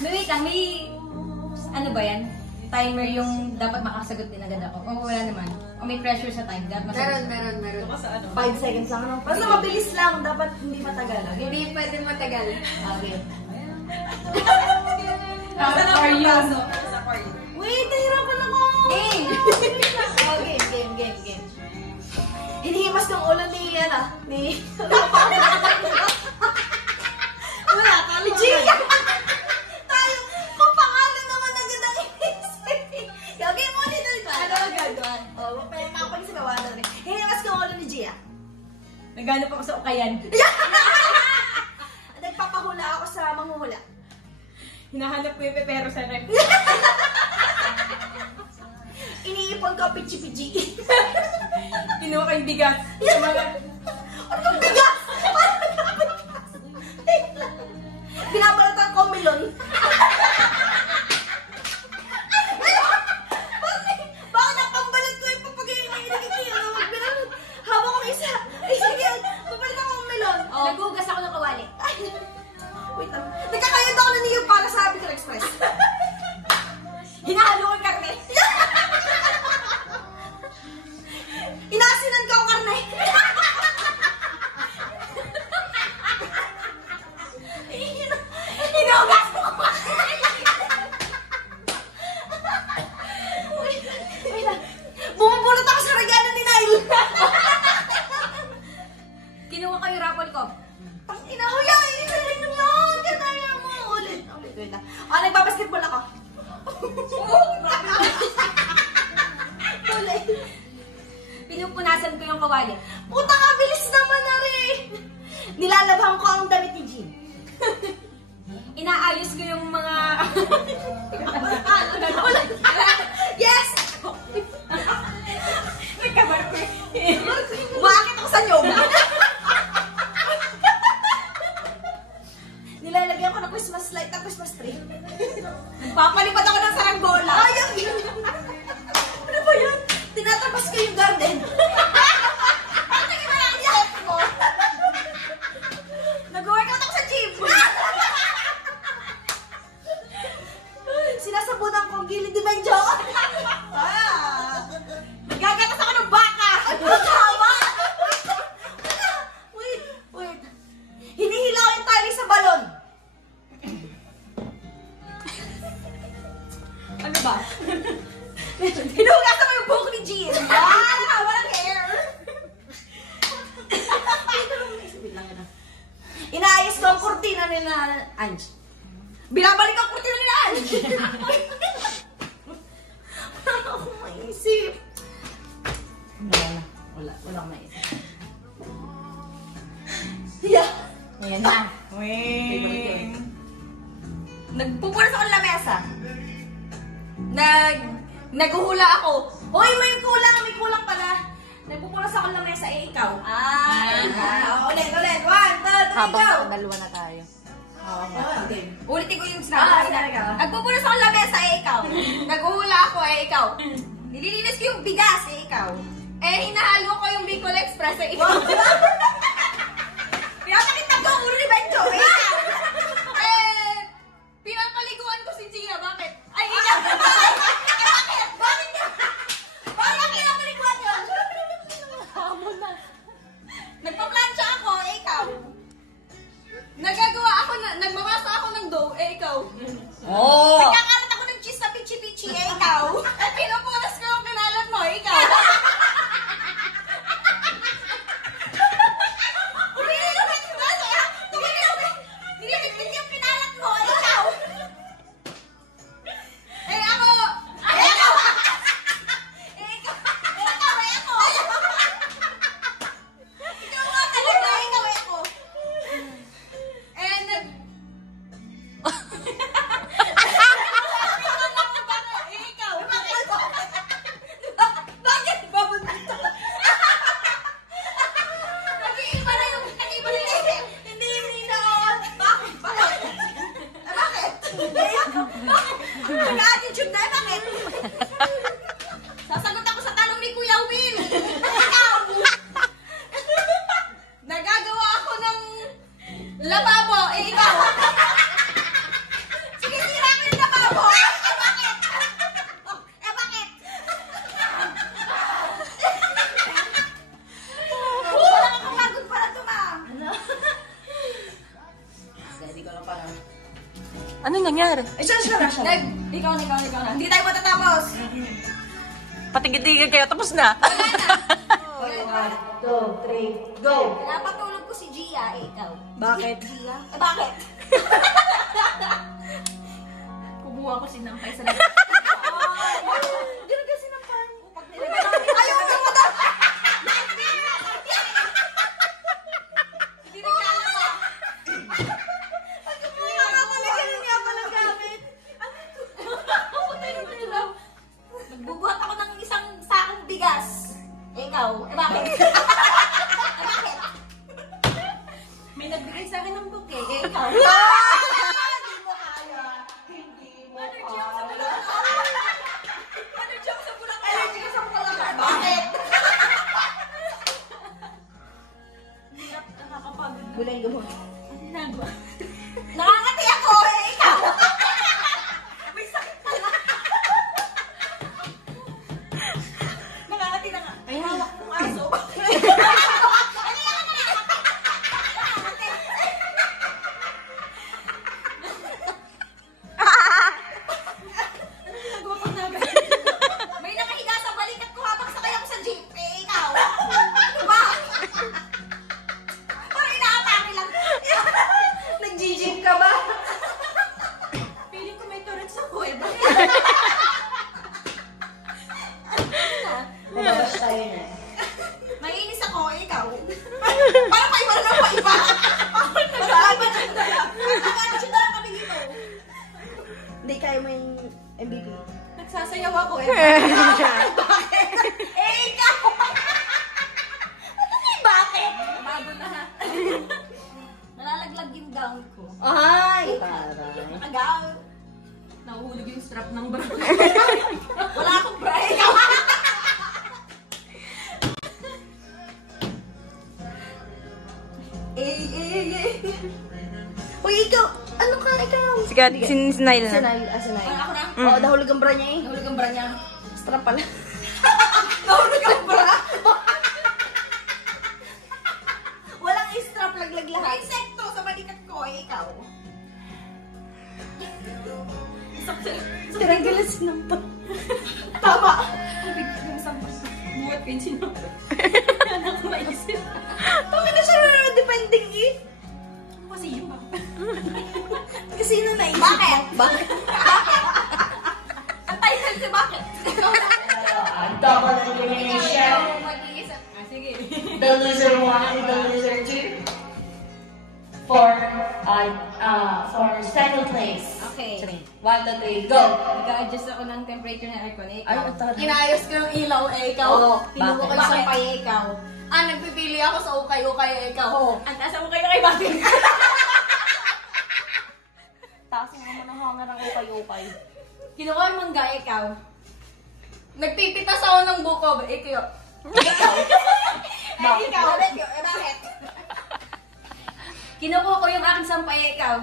Wait lang, may... Ano ba yan? Timer yung dapat makasagot din agad ako. O wala naman. O may pressure sa time. Dapat masagot. Meron. 5 seconds lang. Basta mabilis lang. Dapat hindi matagal. Hindi pwede matagal. Okay. How are you? Wait, nahirapan ako! Game! Oh, game. Hinihimas ng ulo ni, wala ka, Gia! Tayo, kung pangalan naman agad ang inisip. Game mo nito ba? Ano agad? Oh, may makapagsigawa na rin. Hinihimas ng ulo ni Gia. Naghanap ako sa ukayan. Nagpapahula ako sa manghuhula. Hinahanap ko yung pepero sa rep. Iniipon ko pichi-pichi. Pinuha ko yung bigas. Yung mga... Ano yung bigas? Binabalatan ko melon. Bakit napambalat ko yung papagayin na ilagay? Hawak ko isa. Ay, sige. Papalitan ko ang melon. Nagugas ako ng kawali. Wait lang. Nagkakayod ako na niyo para sa Bicol Express. Hinahalo ko yung karne. Inaasinan ko ang karne. Hinugas ko ko. Wait lang. Bumubulot ako sa regalo ni Nile. Kinuha ko yung rapol ko. Pang inahuya. Inahuya mo yun. Kanaya mo. Ulit. Wait lang. Nagbabasketball ako. Ulit. Pinupunasan ko yung kawali. Puta ka, bilis naman na rin. Nilalabhan ko ang damit ni Jean. Inaayos ko yung mga... Yes! Nagkabar ko. Umakit ako sa niyog. Nilalagyan ko ng Christmas light at Christmas tree. Papalipad ako ng saranggola. Ay, ang ano ba yan? Tinatapas ko yung garden. Ano yung malangyak mo? Nag-workout ako sa gym. Sinasabunan ko ang gilid ni Benjo. Nagagatas ako ng baka. Tama! Wait. Hinihilaw yung tali sa balon. Ano ba? Hinugasan ko yung buhok ni Jean. Walang hair. Inaayos ko ang kurtina ni na Ange. Binabalik ang kurtina ni na Ange. Wala akong maisip. Wala akong maisip. Yeah. Ayan na. Wing. Nagpupunas ako ng lamesa. Naghuhula ako. Hoy, may kulang pala. Nagpupunas ako ng lamesa, ikaw. Ulit. 1, 2, 3, go! Dalawa na tayo. Ulitin ko yung sinabi. Nagpupunas ako ng lamesa, ikaw. Naghuhula ako, ikaw. Nililinis ko yung bigas, ikaw. Hinahalo ko yung Bicol Express, ikaw. Pinapakita ko ang ulo ni Benjo, ikaw. Pinapaliguan ko si Gia, bakit? Ay, ikaw! Bakit niya? Bakit pinapaliguan yun? Nagpa-plancha ako, ikaw. Nagmamasa ako ng dough, ikaw. Nagkakalat ako ng cheese sa pichi-pichi, ikaw. Pinupunas ko yung kinalat mo, ikaw. Nilipit yung kinalat mo, ikaw. Ako. Ikaw. Ikaw nga talaga, ikaw ako. Ikaw. Bakit? Babunta. Nag-iiba na yung isip. Hindi na. Bakit? Bakit? Nag-attitude na, bakit? Sasagot ako sa tanong ni Kuya Will. Ikaw! Nagagawa ako ng lababo, ikaw. Sige. Hindi ko na parang. Anong nangyari? Eh, siya na. Ikaw na. Hindi tayo matatapos. Patigil-tigil kayo, tapos na. Wala na. 1, 2, 3, go! Pinapatulog ko si Gia, ikaw. Bakit? Gia? Bakit? Kumuha ko sinampay sa labas. Hindi na kasi naman. Ayaw mo mo daw! Hindi na kala ba? Nagbubuhat ako ng isang sakong bigas. Ikaw, bakit? Bakit? May nagbigay sa akin ng bouquet. Ikaw. Hindi mo kaya. Hindi mo kaya. Allergy ako sa bulaklak. Allergy ka sa bulaklak. Bakit? Nakakapagod. Bulay mo. Nakangati ako, ikaw. May sakit pala. Nakangati na nga. Ay, hawak kong aso. May nakahiga sa balikat ko habang sakay ako sa jeep. Ikaw. Ano ba? Parang inaatake lang. Nag-gym ka ba? Feeling ko may Tourette's ako eh. Nababas tayo na. Naiinis ako, ikaw. Parang paiba na ng paiba. Parang paiba na dala. Ano siya dala kami dito? Hindi, kaya mo yung MVP. Nagsasayaw ako eh. Bakit? Ikaw! Bakit? Bago na ha. Nalalaglag yung gown ko. Ay! Taray. Naka-gown. Nahuhulog yung strap ng bra. Wala akong bra. Ikaw! Uy, ikaw! Ano ka, ikaw? Sige, sinile na. Sinay. Ako na. Oo, nahulog ang bra niya eh. Nahulog ang bra niya. Strap pala. Nahulog ang bra? Walang strap, laglag May lahat. insekto sa balikat ko, ikaw. Tiranggalan sinampal. Tama. Yung sampas. Buhat kayo sinapit. Anak ko maisip. Bakit na siya depending eh? Kasi yun ba? Kasi yun ang naisip. Bakit? Bakit? Ang title si bakit? Double elimination. Mag-iisip. Sige. The loser 1, the loser 2. For second place. Okay. 1, 2, 3, go! Nag-a-adjust ako ng temperature ng aircon, ikaw. Ay, ito. Inayos ko yung ilaw, ikaw. Oo, Tinubo ko bakit? yung sampay, ikaw. Nagpipili ako sa ukay-ukay, ikaw. Ang taas ang ukay-ukay, bakit? Taas nga mo ng hanger ang ukay-ukay. Kinuha yung mangga, ikaw. Nagpipitas ako ng buko, ikaw. Ikaw. Ikaw. Bakit? Bakit? Kinukuha ko yung aking sampay, ikaw.